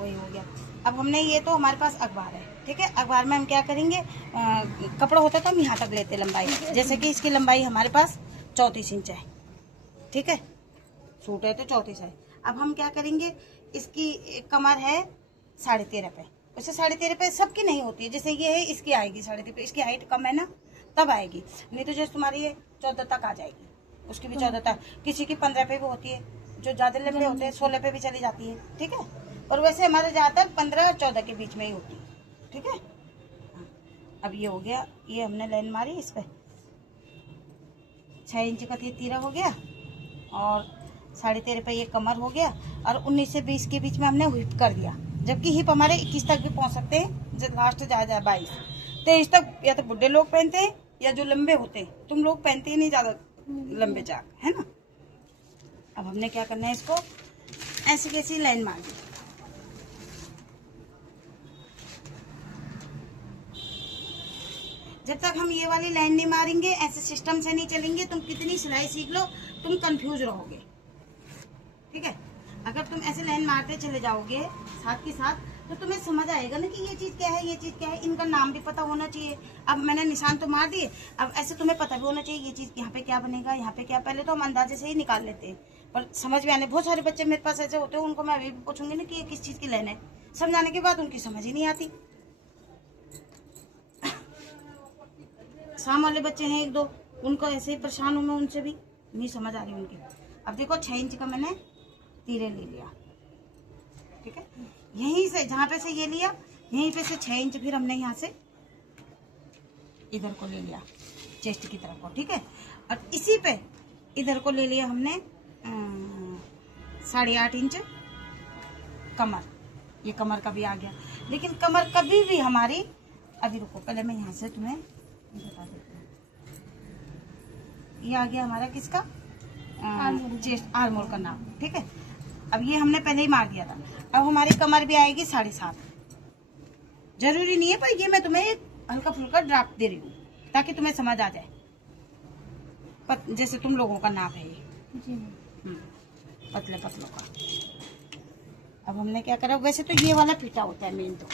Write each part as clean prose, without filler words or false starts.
वही हो गया। अब हमने ये तो हमारे पास अखबार है, ठीक है। अखबार में हम क्या करेंगे, कपड़ा होता तो हम यहाँ तक लेते लंबाई, जैसे कि इसकी लंबाई हमारे पास 34 इंच है, ठीक है। सूट है तो 34 है। अब हम क्या करेंगे, इसकी कमर है 13.5 पे, वैसे 13.5 पे सबकी नहीं होती है, जैसे ये है इसकी आएगी 13.5 पे, इसकी हाइट कम है ना तब आएगी, नहीं तो जैसे तुम्हारी ये 14 तक आ जाएगी, उसकी भी 14 तक, किसी की 15 पे भी होती है, जो ज़्यादा लंबे होते हैं 16 पे भी चली जाती है, ठीक है। और वैसे हमारे ज़्यादातर 15 और 14 के बीच में ही होती है, ठीक है। अब ये हो गया, ये हमने लाइन मारी इस पर 6 इंच का तीरा हो गया, और 13.5 पे ये कमर हो गया, और 19 से 20 के बीच में हमने हिप कर दिया, जबकि हिप हमारे 21 तक भी पहुंच सकते हैं, जब लास्ट जा 22-23 तक, या तो बुढ़े लोग पहनते हैं या जो लंबे होते हैं, तुम लोग पहनते ही नहीं ज़्यादा लंबे चाक, है ना। अब हमने क्या करना है, इसको ऐसी कैसी लाइन मार दी। जब तक हम ये वाली लाइन नहीं मारेंगे, ऐसे सिस्टम से नहीं चलेंगे, तुम कितनी सिलाई सीख लो तुम कंफ्यूज रहोगे, ठीक है। अगर तुम ऐसे लाइन मारते चले जाओगे साथ के साथ, तो तुम्हें समझ आएगा ना कि ये चीज़ क्या है, ये चीज़ क्या है, इनका नाम भी पता होना चाहिए। अब मैंने निशान तो मार दिए, अब ऐसे तुम्हें पता भी होना चाहिए ये चीज़ यहाँ पे क्या बनेगा, यहाँ पे क्या, पहले तो हम अंदाजे से ही निकाल लेते हैं, पर समझ में आने, बहुत सारे बच्चे मेरे पास ऐसे होते हैं, उनको मैं अभी भी पूछूंगी ना कि ये किस चीज़ की लाइन है, समझाने के बाद उनकी समझ ही नहीं आती। शाम वाले बच्चे हैं 1-2, उनको ऐसे ही परेशान हूँ मैं, उनसे भी नहीं समझ आ रही उनकी। अब देखो 6 इंच का मैंने तीरे ले लिया, ठीक है। यहीं से जहाँ पे से ये लिया, यहीं पे से 6 इंच फिर हमने यहाँ से इधर को ले लिया चेस्ट की तरफ को, ठीक है। और इसी पे इधर को ले लिया हमने 8.5 इंच कमर, ये कमर का भी आ गया। लेकिन कमर कभी भी हमारी, अभी रुको पहले मैं यहाँ से तुम्हें बता देती हूँ, ये आ गया हमारा किसका, चेस्ट आर्मोल का नाम, ठीक है। अब ये हमने पहले ही मार दिया था, अब हमारी कमर भी आएगी 7.5। जरूरी नहीं है, पर ये मैं तुम्हें एक हल्का फुल्का ड्राफ्ट दे रही हूँ ताकि तुम्हें समझ आ जाए, जैसे तुम लोगों का नाप है ये पतले पतलों का। अब हमने क्या करा, वैसे तो ये वाला फीता होता है मेन, तो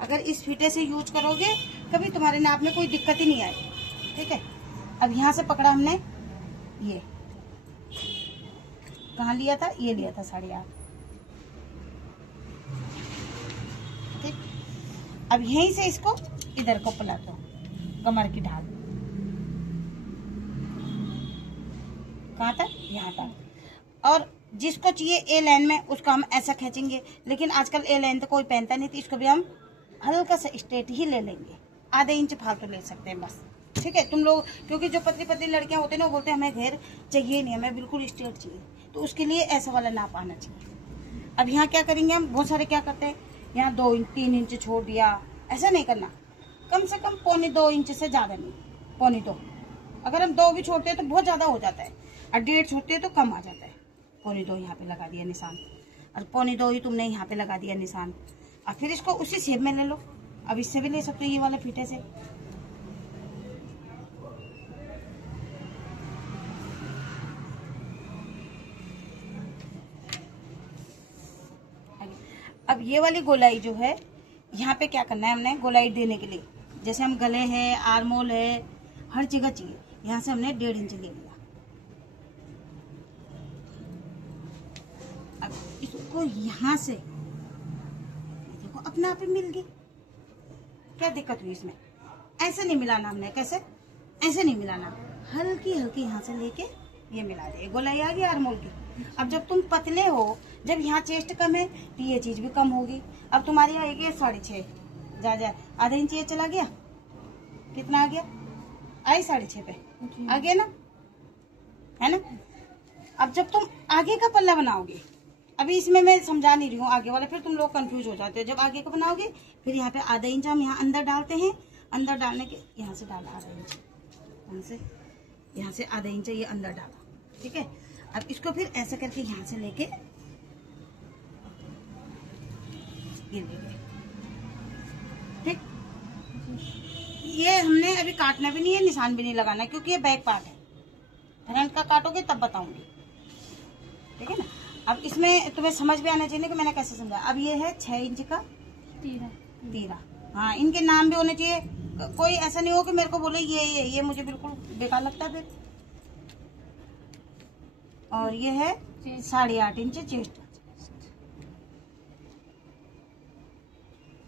अगर इस फीते से यूज करोगे कभी तुम्हारे नाप में कोई दिक्कत ही नहीं आएगी, ठीक है। अब यहाँ से पकड़ा हमने, ये कहाँ लिया था, ये लिया था 8.5, ठीक। अब यहीं से इसको इधर को पलटो, कमर की ढाल कहाँ तक, यहाँ तक। और जिसको चाहिए ए लाइन में उसको हम ऐसा खींचेंगे, लेकिन आजकल ए लाइन तो कोई पहनता नहीं, तो इसको भी हम हल्का सा स्ट्रेट ही ले लेंगे, आधे इंच फालतू ले सकते हैं बस, ठीक है। तुम लोग, क्योंकि जो पतली पतली लड़कियां होती हैं ना, वो बोलते हैं हमें घेर चाहिए नहीं, हमें बिल्कुल स्ट्रेट चाहिए, तो उसके लिए ऐसा वाला नाप आना चाहिए। अब यहाँ क्या करेंगे हम, बहुत सारे क्या करते हैं, यहाँ 2-3 इंच छोड़ दिया, ऐसा नहीं करना, कम से कम 1.25-2 इंच से ज़्यादा नहीं, 1.25-2, अगर हम 2 भी छोड़ते हैं तो बहुत ज़्यादा हो जाता है, और 1.5 छोड़ते हैं तो कम आ जाता है। 1.25-2 यहाँ पे लगा दिया निशान, और 1.25-2 ही तुमने यहाँ पे लगा दिया निशान, और फिर इसको उसी शेप में ले लो। अब इससे भी ले सकते हो, ये वाले फीते से। अब ये वाली गोलाई जो है, यहाँ पे क्या करना है हमने, गोलाई देने के लिए, जैसे हम गले है, आर्मोल है, हर जगह चाहिए, यहाँ से हमने 1.5 इंच ले लिया। अब इसको यहाँ से देखो अपने आप ही मिल गई, क्या दिक्कत हुई इसमें, ऐसे नहीं मिलाना हमने, कैसे, ऐसे नहीं मिलाना, हल्की हल्की यहाँ से लेके ये मिला दे, गोलाई आ गई आर्मोल की। अब जब तुम पतले हो, जब यहाँ चेस्ट कम है तो ये चीज भी कम होगी। अब तुम्हारी आएगी 6.5, जा आधा इंच ये चला गया, कितना आ गया, आई 6.5 पे आ गया ना, है ना। अब जब तुम आगे का पल्ला बनाओगे, अभी इसमें मैं समझा नहीं रही हूँ आगे वाला, फिर तुम लोग कंफ्यूज हो जाते हो। जब आगे का बनाओगे फिर यहाँ पे आधा इंच हम यहाँ अंदर डालते हैं, अंदर डालने के यहाँ से डाला आधा इंच, यहाँ से आधा इंच ये अंदर डाला, ठीक है। अब इसको फिर ऐसे करके यहाँ से लेके ये ले गए, ठीक। ये हमने अभी काटना भी नहीं है, निशान भी नहीं लगाना, क्योंकि ये बैक पार्ट है, फ्रंट का काटोगे तब बताऊंगी, ठीक है ना। अब इसमें तुम्हें समझ भी आना चाहिए कि मैंने कैसे समझा। अब ये है 6 इंच का तीरा। हाँ, इनके नाम भी होने चाहिए। कोई ऐसा नहीं हो कि मेरे को बोले ये मुझे बिल्कुल बेकार लगता है फिर। और ये है 8.5 इंच चेस्ट।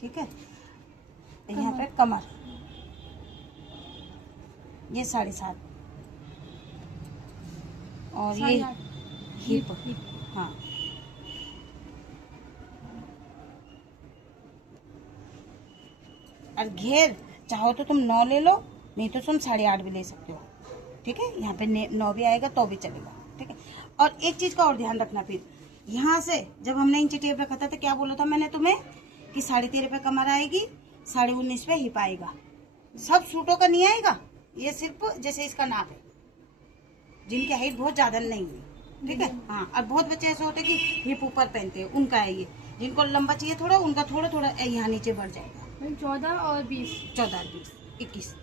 ठीक है, यहाँ पे कमर ये 7.5 और ये हिप। हाँ, और घेर चाहो तो तुम 9 ले लो, नहीं तो तुम 8.5 भी ले सकते हो। ठीक है, यहाँ पे 9 भी आएगा तो भी चलेगा। ठीक है, और एक चीज का और ध्यान रखना, फिर यहाँ से जब हमने इंची टेप रखा था तो क्या बोला था मैंने तुम्हें कि 13.5 पे कमर आएगी, 19.5 पे हिप आएगा। सब सूटों का नहीं आएगा, ये सिर्फ जैसे इसका नाप है, जिनकी हाइट बहुत ज्यादा नहीं है। ठीक है, हाँ, और बहुत बच्चे ऐसे होते हैं कि हिप ऊपर पहनते हैं, उनका है ये। जिनको लंबा चाहिए थोड़ा, उनका थोड़ा थोड़ा यहाँ नीचे बढ़ जाएगा। 14 और 20, 21।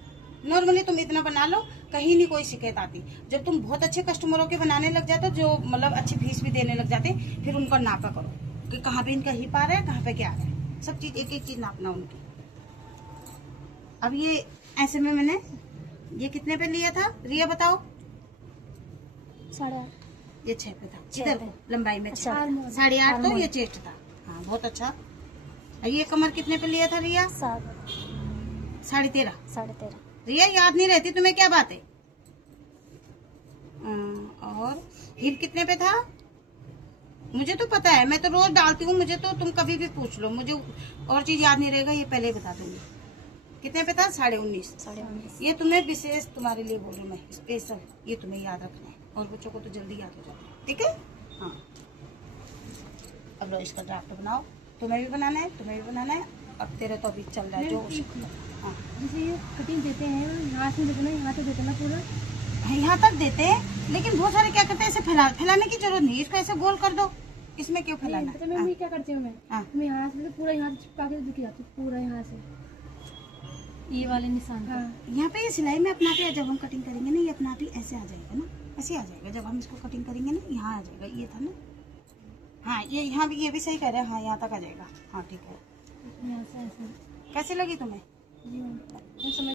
नॉर्मली तुम इतना बना लो, कहीं नहीं कोई शिकायत आती। जब तुम बहुत अच्छे कस्टमरों के बनाने लग जाते हो, जो मतलब अच्छी फीस भी देने लग जाते, फिर उनका नापा करो कि कहाँ पे इनका हिप आ रहा है, कहाँ पे क्या आ रहा है, सब चीज एक एक चीज नापना उनकी। अब ये ऐसे में मैंने ये कितने पे लिया था रिया बताओ? 8.5, ये 6 पे था, इधर को लंबाई में 6, अच्छा, 8.5 तो ये चेस्ट था। हाँ, बहुत अच्छा। ये कमर कितने पे लिया था रिया? 13.5। रिया याद नहीं रहती तुम्हें क्या बात है? और हिप कितने पे था? मुझे तो पता है, मैं तो रोज डालती हूँ, मुझे तो तुम कभी भी पूछ लो, मुझे और चीज याद नहीं रहेगा, ये पहले ही बता दूंगी। कितने पे था? 19.5। ये तुम्हें विशेष तुम्हारे लिए बोल रही हूँ मैं, स्पेशल, ये तुम्हें याद रखना है, और बच्चों को तो जल्दी याद हो जाता है। ठीक है, हाँ। अब लो इसका ड्राफ्ट बनाओ, तुम्हें भी बनाना है, तुम्हें भी बनाना है। अब तेरा तो अभी चल रहा है जो। हाँ, जैसे ये कटिंग देते हैं, यहाँ से देते ना, यहाँ तक देते ना पूरा, यहाँ तक देते हैं, लेकिन बहुत सारे क्या करते हैं, ऐसे फैलाने की जरूरत नहीं, इसको ऐसे गोल कर दो। इसमें क्यों फैलाना है? मैं क्या करती हूँ, हाँ, मैं यहाँ से पूरा यहाँ चिपका के दिख जाती हूँ, पूरा यहाँ से ये वाले निशान। हाँ, यहाँ पे ये सिलाई में अपना पे, जब हम कटिंग करेंगे ना, ये अपना पे ऐसे आ जाएगा ना, ऐसे आ जाएगा। जब हम इसको कटिंग करेंगे ना, यहाँ आ जाएगा, ये था ना। हाँ, ये यहाँ भी, ये भी सही कह रहे हैं। हाँ, यहाँ तक आ जाएगा। हाँ, ठीक है। यहाँ से ऐसे। कैसी लगी तुम्हें? जी,